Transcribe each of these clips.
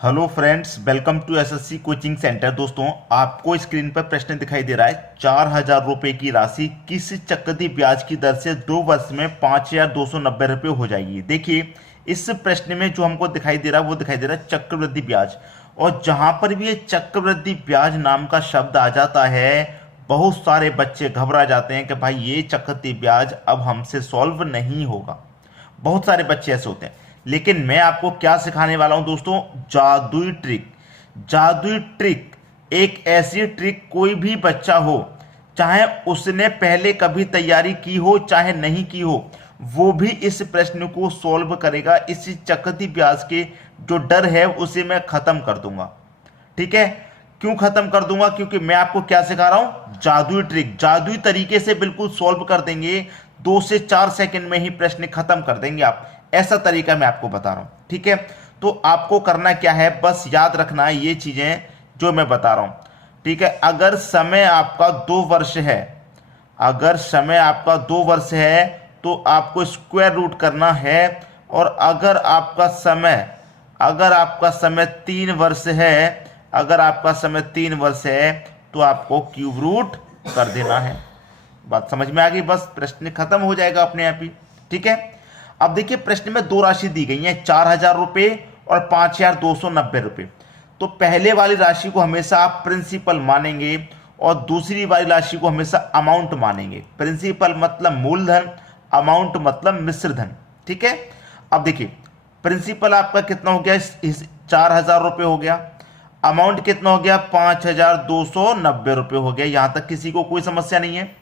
Hello friends, welcome to SSC coaching centre. दोस्तों, आपको screen पर प्रश्न दिखाई दे रहा है। 4,000 रुपये की राशि किस चक्रवृद्धि ब्याज की दर से 2 वर्ष में 5,290 रुपये हो जाएगी। देखिए, इस प्रश्न में जो हमको दिखाई दे रहा है वो दिखाई दे रहा है चक्रवृद्धि ब्याज। और जहां पर भी ये चक्रवृद्धि ब्याज नाम का शब्द आ जाता है, बहुत सारे बच्चे घबरा जाते हैं कि भाई ये चक्रवृद्धि ब्याज अब हमसे सॉल्व नहीं होगा। बहुत सारे बच्चे ऐसे होते हैं। लेकिन मैं आपको क्या सिखाने वाला हूं दोस्तों, जादुई ट्रिक। जादुई ट्रिक, एक ऐसी ट्रिक कोई भी बच्चा हो, चाहे उसने पहले कभी तैयारी की हो चाहे नहीं की हो, वो भी इस प्रश्न को सॉल्व करेगा। इस चक्रवृद्धि ब्याज के जो डर है उसे मैं खत्म कर दूंगा। ठीक है, क्यों खत्म कर दूंगा? क्योंकि मैं आपको क्या सिखा रहा हूं, जादुई ट्रिक। जादुई तरीके से बिल्कुल सॉल्व कर देंगे, 2 से 4 सेकंड में ही प्रश्न खत्म कर देंगे आप। ऐसा तरीका मैं आपको बता रहा हूं। ठीक है, तो आपको करना क्या है, बस याद रखना है ये चीजें जो मैं बता रहा हूं। ठीक है, अगर समय आपका 2 वर्ष है, अगर समय आपका 2 वर्ष है तो आपको स्क्वायर रूट करना है। और अगर आपका समय 3 वर्ष है, अगर आपका समय 3 वर्ष है तो आपको क्यूब रूट कर देना है। बात समझ में आ गई? बस प्रश्न खत्म हो जाएगा अपने आप ही। ठीक है, अब देखिए प्रश्न में 2 राशि दी गई है, 4,000 रुपये और 5,290 रुपये। तो पहले वाली राशि को हमेशा आप प्रिंसिपल मानेंगे और दूसरी वाली राशि को हमेशा अमाउंट मानेंगे। प्रिंसिपल मतलब मूलधन, अमाउंट मतलब मिश्र धन। ठीक है, अब देखिए प्रिंसिपल आपका कितना हो गया, इस 4,000 रुपये हो गया। अमाउंट कितना हो गया, 5,290 रुपये हो गया। यहां तक किसी को कोई समस्या नहीं है।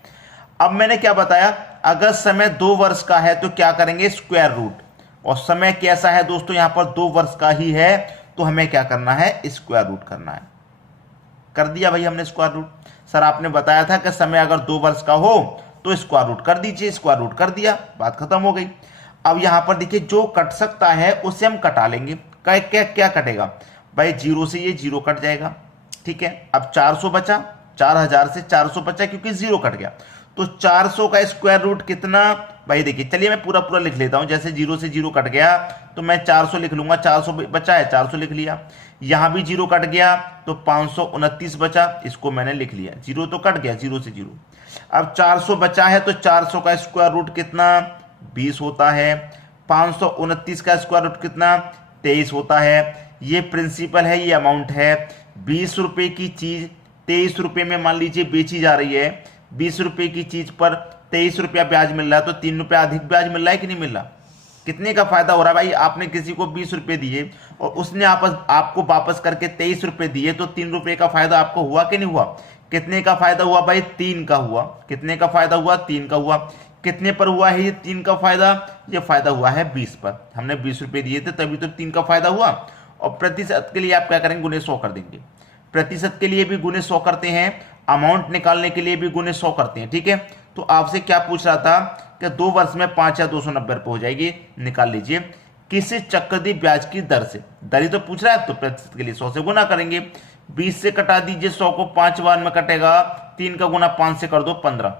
अब मैंने क्या बताया, अगर समय 2 वर्ष का है तो क्या करेंगे, स्क्वायर रूट। और समय कैसा है दोस्तों, यहां पर 2 वर्ष का ही है, तो हमें क्या करना है, स्क्वायर रूट करना है। कर दिया भाई हमने स्क्वायर रूट। सर आपने बताया था कि समय अगर 2 वर्ष का हो तो स्क्वायर रूट कर दीजिए, स्क्वायर रूट कर दिया, बात खत्म हो गई। अब यहां पर देखिए जो कट सकता है उसे हम कटा लेंगे। क्या क्या क्या कटेगा भाई, 0 से ये 0 कट जाएगा। ठीक है, अब 400 बचा, 4,000 से 400 बचा क्योंकि 0 कट गया। तो 400 का स्क्वायर रूट कितना भाई, देखिए चलिए मैं पूरा पूरा लिख लेता हूं। जैसे 0 से 0 कट गया तो मैं 400 लिख लूंगा, 400 बचा है 400 लिख लिया। यहां भी 0 कट गया तो 529 बचा, इसको मैंने लिख लिया। 0 तो कट गया, 0 से 0। अब 400 बचा है तो 400 का स्क्वायर रूट कितना, 20 होता है। 529 का स्क्वायर रूट कितना, 23 होता है। ये प्रिंसिपल है, ये अमाउंट है। 20 रुपए की चीज 23 रुपए में मान लीजिए बेची जा रही है। 20 रुपए की चीज पर 23 रुपया ब्याज मिल रहा है, तो 3 रुपया अधिक ब्याज मिल रहा है कि नहीं मिल रहा? कितने का फायदा हो रहा है भाई, आपने किसी को 20 रुपए दिए और उसने आपको वापस करके 23 रुपए दिए, तो 3 रुपए का फायदा आपको हुआ कि नहीं हुआ? कितने का फायदा हुआ भाई, 3 का हुआ। कितने का फायदा हुआ, 3 का हुआ। कितने पर हुआ है ये 3 का फायदा? ये फायदा हुआ है 20 पर। हमने 20 रुपए दिए थे तभी तो 3 का फायदा हुआ। और प्रतिशत के लिए आप क्या करेंगे, गुने 100 कर देंगे। प्रतिशत के लिए भी गुने 100 करते हैं, अमाउंट निकालने के लिए भी गुने 100 करते हैं। ठीक है, तो आपसे क्या पूछ रहा था कि 2 वर्ष में 5,290 रुपये हो जाएगी, निकाल लीजिए। किसी चक्रवृद्धि ब्याज की दर से, दर ही तो पूछ रहा है, तो प्रतिशत के लिए 100 से गुना करेंगे। 20 से कटा दीजिए, 100 को 5 बार में कटेगा। 3 का गुना 5 से कर दो 15,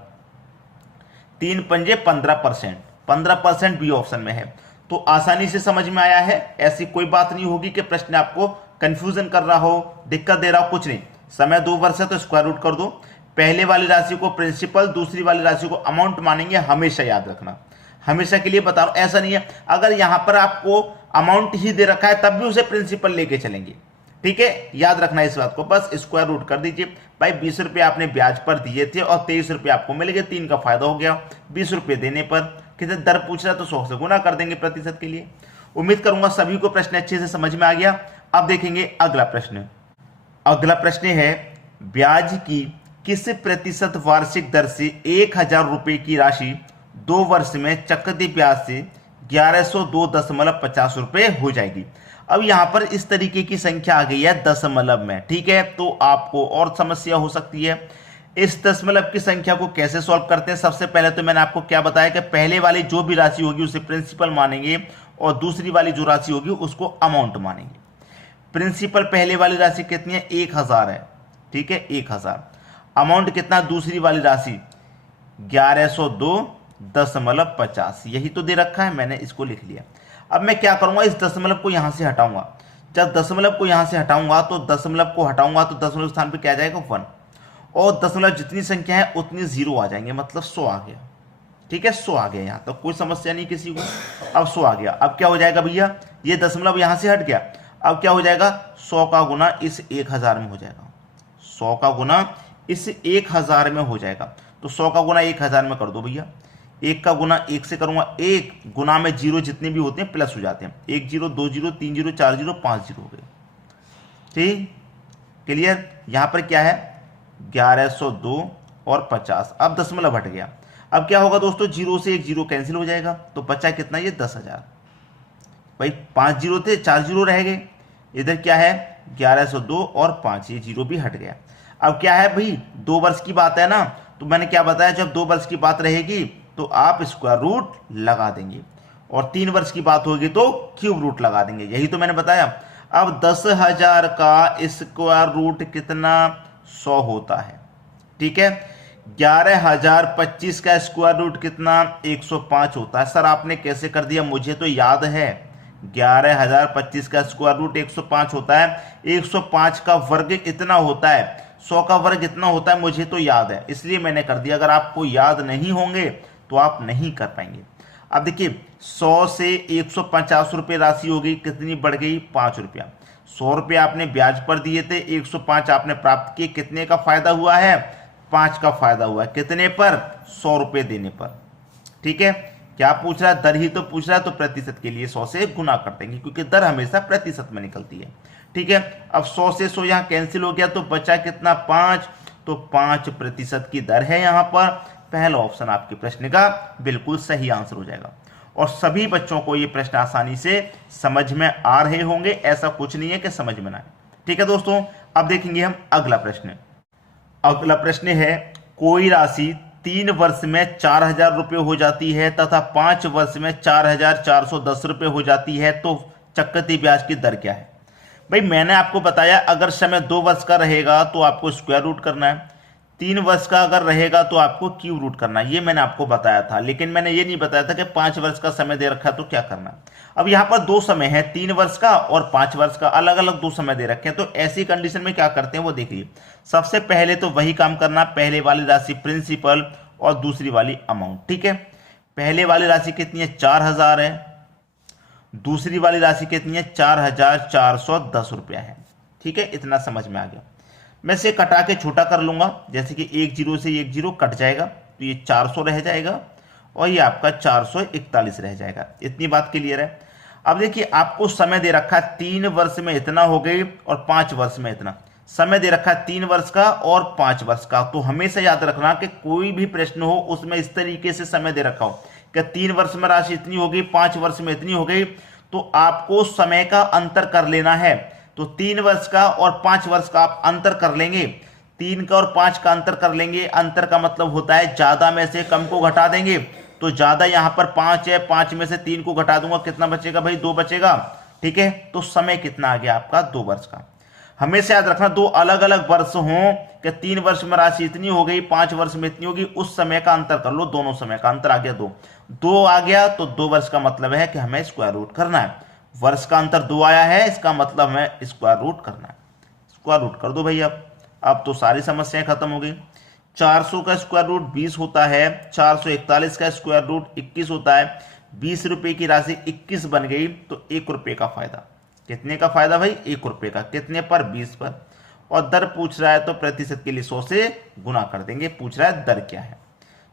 3 पंजे 15%। 15% बी ऑप्शन में है। तो आसानी से समझ में आया है, ऐसी कोई बात नहीं होगी कि प्रश्न आपको कंफ्यूजन कर रहा हो, दिक्कत दे रहा हो, कुछ नहीं। समय 2 वर्ष है तो स्क्वायर रूट कर दो। पहले वाली राशि को प्रिंसिपल, दूसरी वाली राशि को अमाउंट मानेंगे, हमेशा याद रखना। हमेशा के लिए बता रहा हूं, ऐसा नहीं है अगर यहां पर आपको अमाउंट ही दे रखा है तब भी उसे प्रिंसिपल लेके चलेंगे। ठीक है, याद रखना इस बात को, बस स्क्वायर रूट कर दीजिए। भाई 20 रुपये आपने ब्याज पर दिए थे और 23 रुपये आपको मिल गए, 3 का फायदा हो गया। 20 रुपये देने पर कितने दर पूछ रहा है तो 100 से गुना कर देंगे प्रतिशत के लिए। उम्मीद करूंगा सभी को प्रश्न अच्छे से समझ में आ गया। अब देखेंगे अगला प्रश्न। अगला प्रश्न है, ब्याज की किस प्रतिशत वार्षिक दर से 1,000 रुपये की राशि 2 वर्ष में चक्रवृद्धि ब्याज से 1102.50 रुपये हो जाएगी। अब यहां पर इस तरीके की संख्या आ गई है दशमलव में। ठीक है, तो आपको और समस्या हो सकती है। इस दशमलव की संख्या को कैसे सॉल्व करते हैं, सबसे पहले तो मैंने आपको क्या बताया कि पहले वाली जो भी राशि होगी उसे प्रिंसिपल मानेंगे और दूसरी वाली जो राशि होगी उसको अमाउंट मानेंगे। प्रिंसिपल पहले वाली राशि कितनी है, 1,000 है। ठीक है, 1,000। अमाउंट कितना, दूसरी वाली राशि 1102.50, यही तो दे रखा है, मैंने इसको लिख लिया। अब मैं क्या करूंगा, इस दशमलव को यहां से हटाऊंगा। जब दशमलव को यहां से हटाऊंगा तो दशमलव को हटाऊंगा तो दशमलव स्थान पे क्या आ जाएगा 1, और दशमलव जितनी संख्या है उतनी जीरो आ जाएंगे, मतलब 100 आ गया। ठीक है, 100 आ गया, यहाँ तक कोई समस्या नहीं किसी को। अब 100 आ गया, अब क्या हो जाएगा भैया, ये दशमलव यहां से हट गया, अब क्या हो जाएगा 100 का गुना इस 1000 में हो जाएगा, 100 का गुना इस 1000 में हो जाएगा। तो 100 का गुना 1000 में कर दो भैया, 1 का गुना 1 से करूंगा, 1 गुना में जीरो जितने भी होते हैं प्लस हो जाते हैं, 1 0 2 0 3 0 4 0 5 0 हो गए। ठीक, क्लियर। यहां पर क्या है 1102 और 50, अब दशमलव हट गया। अब क्या होगा दोस्तों, जीरो से एक जीरो कैंसिल हो जाएगा, तो बचा कितना, ये 10,000। भाई 5 जीरो थे, 4 जीरो रह गए, इधर क्या है 1102 और 5, ये जीरो भी हट गया। अब क्या है भाई, 2 वर्ष की बात है ना, तो मैंने क्या बताया, जब 2 वर्ष की बात रहेगी तो आप स्क्वायर रूट लगा देंगे, और 3 वर्ष की बात होगी तो क्यूब रूट लगा देंगे, यही तो मैंने बताया। अब 10,000 का स्क्वायर रूट कितना, 100 होता है। ठीक है, 11,025 का स्क्वायर रूट कितना, 105 होता है। सर आपने कैसे कर दिया, मुझे तो याद है 11,025 का स्क्वायर रूट 105 होता है, 105 का वर्ग इतना होता है, 100 का वर्ग इतना होता है, मुझे तो याद है, इसलिए मैंने कर दिया। अगर आपको याद नहीं होंगे तो आप नहीं कर पाएंगे। अब देखिए 100 से 150 रुपये राशि हो गई, कितनी बढ़ गई, 5 रुपया। 100 रुपये आपने ब्याज पर दिए थे, 105 आपने प्राप्त किए, कितने का फायदा हुआ है, 5 का फायदा हुआ है, कितने पर, 100 रुपये देने पर। ठीक है, क्या पूछ रहा है, दर ही तो पूछ रहा है, तो प्रतिशत के लिए 100 से गुना कर देंगे, क्योंकि दर हमेशा प्रतिशत में निकलती है। ठीक है, अब 100 से 100 यहाँ कैंसिल हो गया, तो बचा कितना, 5, तो 5% की दर है यहाँ पर। पहला ऑप्शन आपके प्रश्न का बिल्कुल सही आंसर हो जाएगा, और सभी बच्चों को ये प्रश्न आसानी से समझ में आ रहे होंगे, ऐसा कुछ नहीं है कि समझ में ना आए। ठीक है दोस्तों, अब देखेंगे हम अगला प्रश्न। अगला प्रश्न है, कोई राशि 3 वर्ष में 4,000 रुपये हो जाती है तथा 5 वर्ष में 4,410 रुपये हो जाती है, तो चक्रवृद्धि ब्याज की दर क्या है। भाई मैंने आपको बताया, अगर समय 2 वर्ष का रहेगा तो आपको स्क्वायर रूट करना है, 3 वर्ष का अगर रहेगा तो आपको क्यूब रूट करना है, ये मैंने आपको बताया था। लेकिन मैंने ये नहीं बताया था कि 5 वर्ष का समय दे रखा है तो क्या करना है। अब यहाँ पर 2 समय है, 3 वर्ष का और 5 वर्ष का, अलग अलग 2 समय दे रखे हैं। तो ऐसी कंडीशन में क्या करते हैं वो देखिए। सबसे पहले तो वही काम करना, पहले वाली राशि प्रिंसिपल और दूसरी वाली अमाउंट। ठीक है, पहले वाली राशि कितनी है, 4,000 है, दूसरी वाली राशि कितनी है, 4,410 रुपया है। ठीक है, इतना समझ में आ गया। मैं इसे कटा के छोटा कर लूंगा, जैसे कि 1 जीरो से 1 जीरो कट जाएगा, तो ये 400 रह जाएगा और ये आपका 441 रह जाएगा। इतनी बात क्लियर है। अब देखिए आपको समय दे रखा है 3 वर्ष में इतना हो गई और 5 वर्ष में इतना। समय दे रखा है 3 वर्ष का और 5 वर्ष का। तो हमेशा याद रखना कि कोई भी प्रश्न हो उसमें इस तरीके से समय दे रखा हो कि 3 वर्ष में राशि इतनी हो गई, 5 वर्ष में इतनी हो गई, तो आपको समय का अंतर कर लेना है। तो 3 वर्ष का और 5 वर्ष का आप अंतर कर लेंगे, 3 का और 5 का अंतर कर लेंगे। अंतर का मतलब होता है ज्यादा में से कम को घटा देंगे, तो ज्यादा यहां पर 5 है, 5 में से 3 को घटा दूंगा, कितना बचेगा भाई, 2 बचेगा। ठीक है, तो समय कितना आ गया आपका, 2 वर्ष का। हमेशा याद रखना 2 अलग अलग वर्ष हों कि 3 वर्ष में राशि इतनी हो गई, 5 वर्ष में इतनी होगी, उस समय का अंतर कर लो, दोनों समय का अंतर आ गया 2 आ गया, तो 2 वर्ष का मतलब है कि हमें स्क्वायर रूट करना है। वर्ष का अंतर 2 आया है, इसका मतलब हमें स्क्वायर रूट करना है। स्क्वायर रूट कर दो भाई। अब तो सारी समस्याएं खत्म हो गई। 400 का स्क्वायर रूट 20 होता है, 441 का स्क्वायर रूट 21 होता है, 20 रुपए की राशि 21 बन गई, तो 1 रुपए का फायदा। कितने का फायदा भाई, 1 रुपए का। कितने पर, 20 पर। और दर पूछ रहा है तो प्रतिशत के लिए 100 से गुना कर देंगे। पूछ रहा है दर क्या है,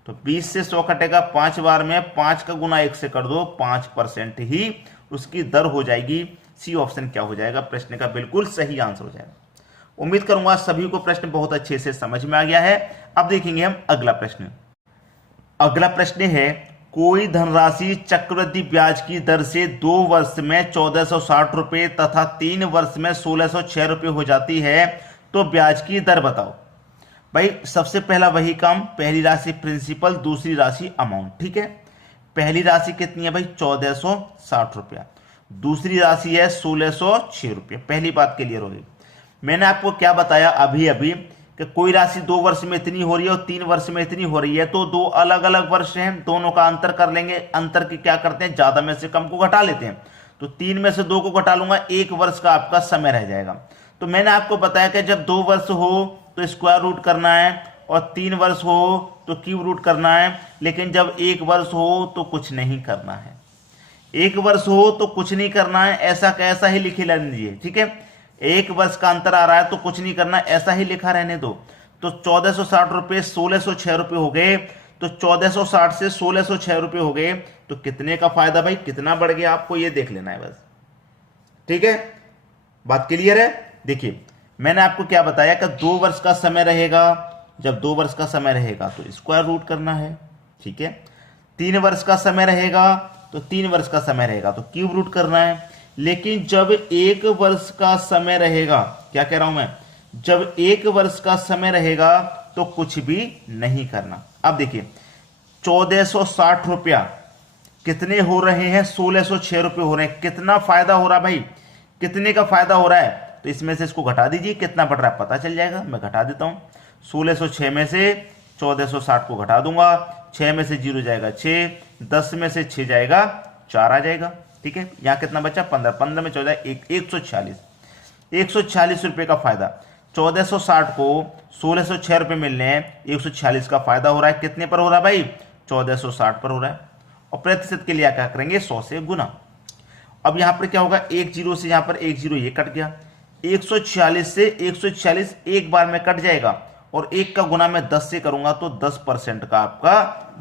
तो 20 से 100 कटेगा 5 बार में, 5 का गुना 1 से कर दो, 5% ही उसकी दर हो जाएगी। सी ऑप्शन क्या हो जाएगा, प्रश्न का बिल्कुल सही आंसर हो जाएगा। उम्मीद करूंगा सभी को प्रश्न बहुत अच्छे से समझ में आ गया है। अब देखेंगे हम अगला प्रश्न। अगला प्रश्न है, कोई धनराशि चक्रवृद्धि ब्याज की दर से 2 वर्ष में 1460 रुपये तथा 3 वर्ष में 1606 रुपये हो जाती है, तो ब्याज की दर बताओ। भाई सबसे पहला वही काम, पहली राशि प्रिंसिपल, दूसरी राशि अमाउंट। ठीक है, पहली राशि कितनी है भाई, 1460 रुपया, दूसरी राशि है 1606 रुपये। पहली बात क्लियर हो गई। मैंने आपको क्या बताया अभी अभी कि कोई राशि 2 वर्ष में इतनी हो रही है और 3 वर्ष में इतनी हो रही है, तो 2 अलग अलग वर्ष हैं, दोनों का अंतर कर लेंगे। अंतर की क्या करते हैं, ज्यादा में से कम को घटा लेते हैं। तो तो 3 में से 2 को घटा लूंगा, 1 वर्ष का आपका समय रह जाएगा। तो मैंने आपको बताया कि जब 2 वर्ष हो तो स्क्वायर रूट करना है और 3 वर्ष हो तो क्यूब रूट करना है, लेकिन जब 1 वर्ष हो तो कुछ नहीं करना है। 1 वर्ष हो तो कुछ नहीं करना है, ऐसा कैसा ही लिखे रहने दीजिए, ठीक है। 1 वर्ष का अंतर आ रहा है तो कुछ नहीं करना, ऐसा ही लिखा रहने दो। तो 1460 रुपये 1606 रुपये हो गए, तो 1460 से 1606 रुपये हो गए, तो कितने का फायदा भाई, कितना बढ़ गया आपको ये देख लेना है बस, ठीक है। बात क्लियर है। देखिए मैंने आपको क्या बताया कि 2 वर्ष का समय रहेगा, जब 2 वर्ष का समय रहेगा तो स्क्वायर रूट करना है, ठीक है। 3 वर्ष का समय रहेगा तो 3 वर्ष का समय रहेगा तो क्यूब रूट करना है। लेकिन जब 1 वर्ष का समय रहेगा, क्या कह रहा हूं मैं, जब 1 वर्ष का समय रहेगा तो कुछ भी नहीं करना। अब देखिए 1460 रुपया कितने हो रहे हैं, 1606 रुपये हो रहे हैं। कितना फायदा हो रहा भाई, कितने का फायदा हो रहा है, तो इसमें से इसको घटा दीजिए, कितना बढ़ रहा है पता चल जाएगा। मैं घटा देता हूं, 1606 में से 1460 को घटा दूंगा, 6 में से 0 जाएगा 6, 10 में से 6 जाएगा 4 आ जाएगा, ठीक है। यहाँ कितना बचा 15, 15 में 14 146 रुपये का फायदा। 1460 को 1606 रुपये मिलने हैं, 146 का फायदा हो रहा है। कितने पर हो रहा है भाई, 1460 पर हो रहा है। और प्रतिशत के लिए क्या करेंगे, 100 से गुना। अब यहां पर क्या होगा, 1 0 से यहां पर 1 0 ये कट गया, 146 से 146 एक बार में कट जाएगा, और 1 का गुना मैं 10 से करूंगा तो 10% का आपका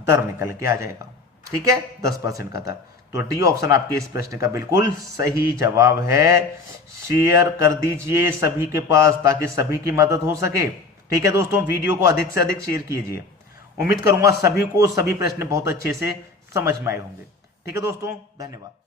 दर निकल के आ जाएगा, ठीक है, 10% का दर। तो डी ऑप्शन आपके इस प्रश्न का बिल्कुल सही जवाब है। शेयर कर दीजिए सभी के पास ताकि सभी की मदद हो सके, ठीक है दोस्तों। वीडियो को अधिक से अधिक शेयर कीजिए। उम्मीद करूंगा सभी को सभी प्रश्न बहुत अच्छे से समझ में आए होंगे, ठीक है दोस्तों, धन्यवाद।